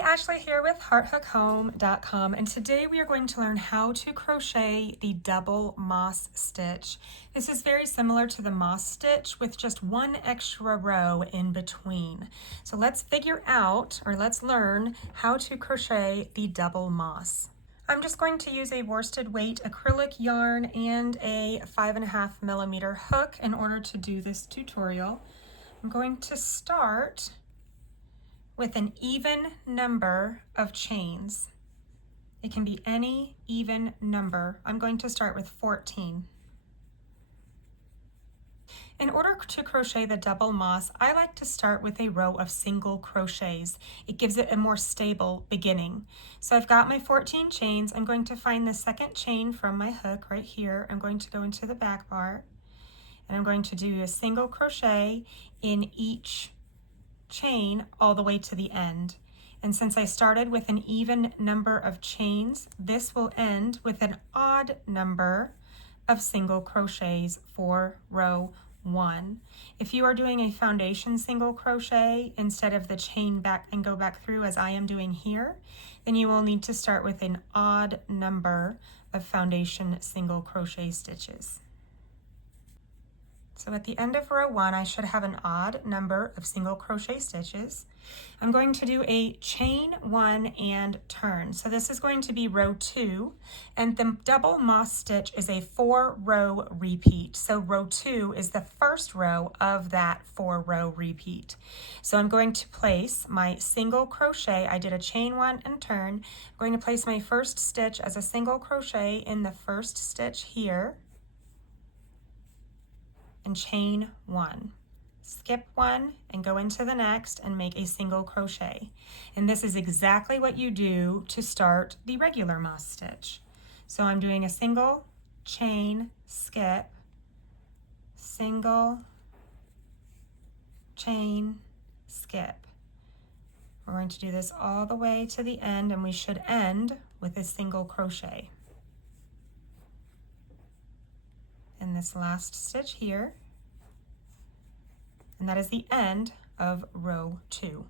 Ashley here with hearthookhome.com, and today we are going to learn how to crochet the double moss stitch. This is very similar to the moss stitch with just one extra row in between. So let's figure out, or let's learn how to crochet the double moss. I'm just going to use a worsted weight acrylic yarn and a 5.5 millimeter hook in order to do this tutorial. I'm going to start with an even number of chains. It can be any even number. I'm going to start with 14. In order to crochet the double moss, I like to start with a row of single crochets. It gives it a more stable beginning. So I've got my 14 chains. I'm going to find the second chain from my hook right here. I'm going to go into the back bar, and I'm going to do a single crochet in each chain all the way to the end. And since I started with an even number of chains, this will end with an odd number of single crochets for row 1. If you are doing a foundation single crochet instead of the chain back and go back through as I am doing here, then you will need to start with an odd number of foundation single crochet stitches. So at the end of row 1, I should have an odd number of single crochet stitches. I'm going to do a chain 1 and turn. So this is going to be row 2, and the double moss stitch is a 4-row repeat. So row 2 is the first row of that 4-row repeat. So I'm going to place my single crochet. I did a chain 1 and turn. I'm going to place my first stitch as a single crochet in the first stitch here, and chain 1. Skip 1 and go into the next and make a single crochet. And this is exactly what you do to start the regular moss stitch. So I'm doing a single, chain, skip, single, chain, skip. We're going to do this all the way to the end, and we should end with a single crochet in this last stitch here, and that is the end of row 2.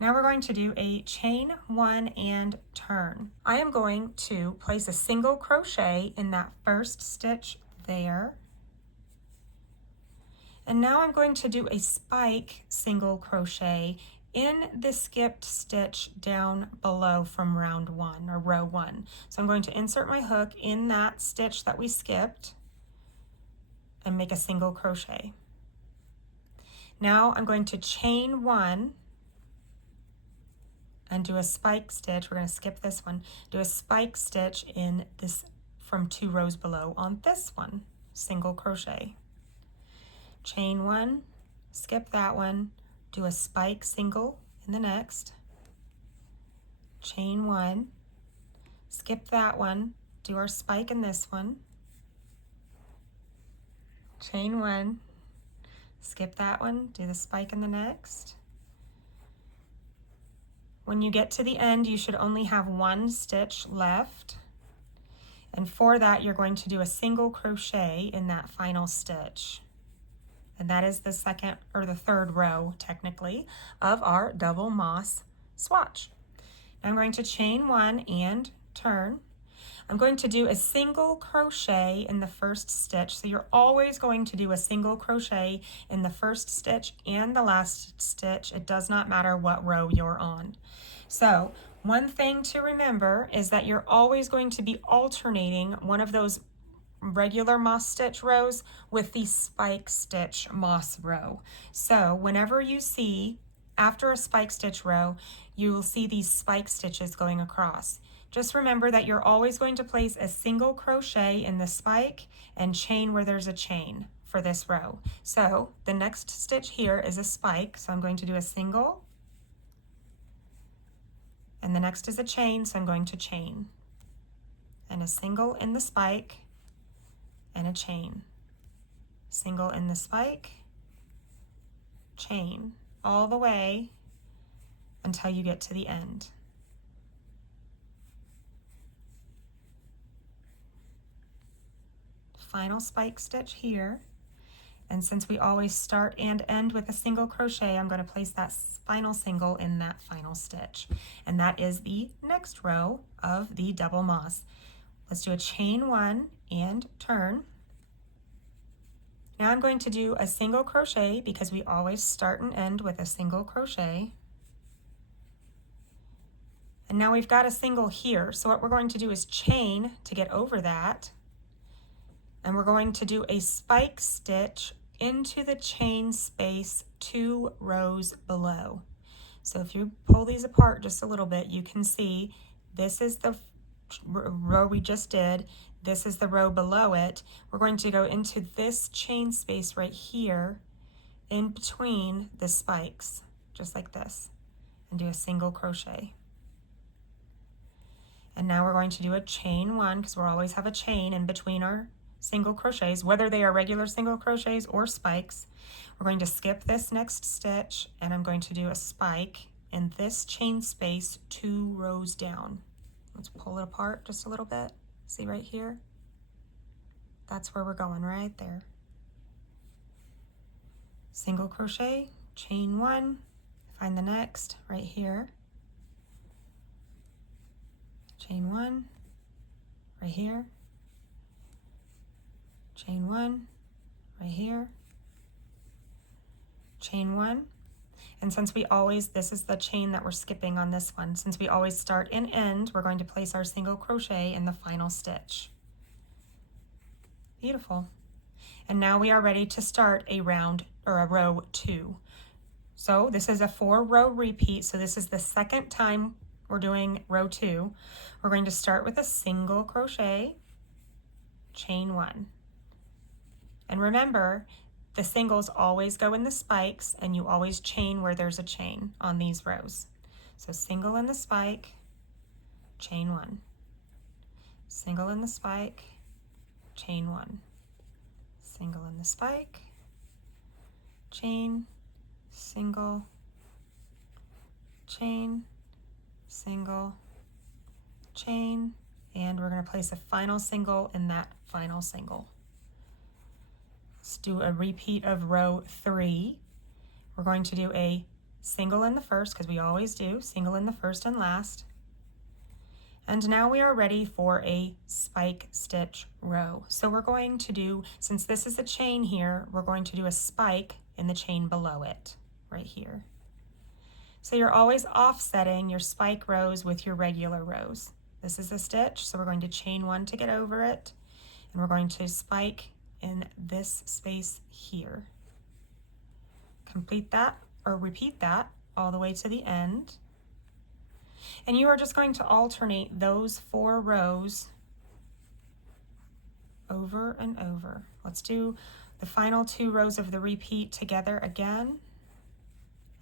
Now we're going to do a chain 1 and turn. I am going to place a single crochet in that first stitch there, and now I'm going to do a spike single crochet in the skipped stitch down below from round 1 or row 1. So I'm going to insert my hook in that stitch that we skipped and make a single crochet. Now I'm going to chain 1 and do a spike stitch. We're going to skip this one. Do a spike stitch in this from 2 rows below on this one. Single crochet. Chain 1, skip that one, do a spike single in the next. Chain 1, skip that one, do our spike in this one. Chain 1, skip that one, do the spike in the next. When you get to the end, you should only have 1 stitch left. And for that, you're going to do a single crochet in that final stitch. And that is the second or the third row, technically, of our double moss swatch. Now I'm going to chain 1 and turn. I'm going to do a single crochet in the first stitch. So you're always going to do a single crochet in the first stitch and the last stitch. It does not matter what row you're on. So one thing to remember is that you're always going to be alternating one of those regular moss stitch rows with the spike stitch moss row. So whenever you see after a spike stitch row, you will see these spike stitches going across. Just remember that you're always going to place a single crochet in the spike and chain where there's a chain for this row. So the next stitch here is a spike, so I'm going to do a single, and the next is a chain, so I'm going to chain, and a single in the spike, and a chain, single in the spike, chain, all the way until you get to the end. Final spike stitch here, And since we always start and end with a single crochet, I'm going to place that final single in that final stitch. And that is the next row of the double moss. Let's do a chain 1 and turn. Now I'm going to do a single crochet because we always start and end with a single crochet. And now we've got a single here, so what we're going to do is chain to get over that. And we're going to do a spike stitch into the chain space 2 rows below. So if you pull these apart just a little bit, you can see this is the row we just did. This is the row below it. We're going to go into this chain space right here in between the spikes, just like this, and do a single crochet. And now we're going to do a chain 1 because we'll always have a chain in between our single crochets, whether they are regular single crochets or spikes. We're going to skip this next stitch and I'm going to do a spike in this chain space 2 rows down. Let's pull it apart just a little bit. See right here? That's where we're going, right there. Single crochet, chain 1, find the next right here. Chain 1, right here. Chain 1, right here. Chain 1. And since we always, this is the chain that we're skipping on this one, since we always start and end, we're going to place our single crochet in the final stitch. Beautiful. And now we are ready to start a round or a row 2. So this is a 4-row repeat. So this is the second time we're doing row 2. We're going to start with a single crochet, chain 1. And remember, the singles always go in the spikes and you always chain where there's a chain on these rows. So single in the spike, chain 1. Single in the spike, chain 1. Single in the spike, chain, single, chain, single, chain, and we're going to place a final single in that final single. Let's do a repeat of row 3. We're going to do a single in the first because we always do, single in the first and last. And now we are ready for a spike stitch row. So we're going to do, since this is a chain here, we're going to do a spike in the chain below it, right here. So you're always offsetting your spike rows with your regular rows. This is a stitch, so we're going to chain 1 to get over it, and we're going to spike in this space here. Complete that or repeat that all the way to the end. And you are just going to alternate those 4 rows over and over. Let's do the final 2 rows of the repeat together again,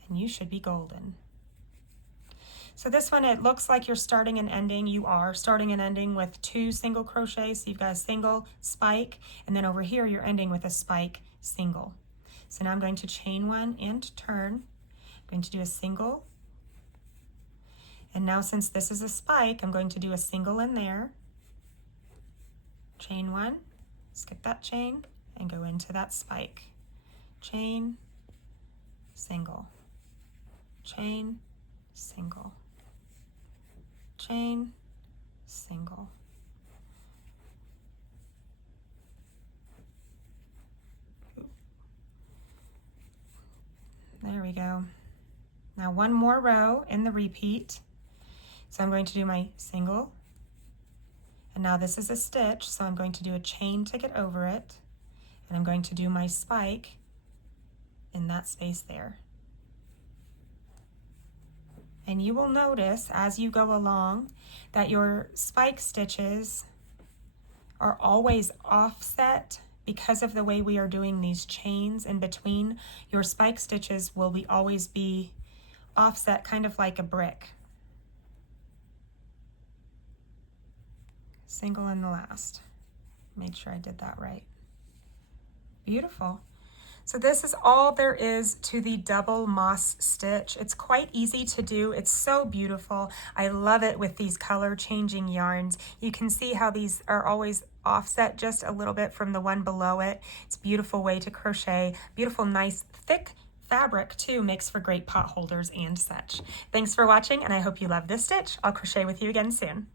and you should be golden. So this one, it looks like you're starting and ending. You are starting and ending with 2 single crochets. So you've got a single spike, and then over here you're ending with a spike single. So now I'm going to chain 1 and turn. I'm going to do a single. And now since this is a spike, I'm going to do a single in there. Chain 1, skip that chain, and go into that spike. Chain, single, chain, single, chain, single. There we go. Now one more row in the repeat. So I'm going to do my single, and now this is a stitch, so I'm going to do a chain to get over it, and I'm going to do my spike in that space there. And you will notice as you go along that your spike stitches are always offset because of the way we are doing these chains in between. Your spike stitches will always be offset, kind of like a brick. Single in the last. Made sure I did that right. Beautiful. So this is all there is to the double moss stitch. It's quite easy to do. It's so beautiful. I love it with these color changing yarns. You can see how these are always offset just a little bit from the one below it. It's a beautiful way to crochet. Beautiful, nice, thick fabric too, makes for great pot holders and such. Thanks for watching, and I hope you love this stitch. I'll crochet with you again soon.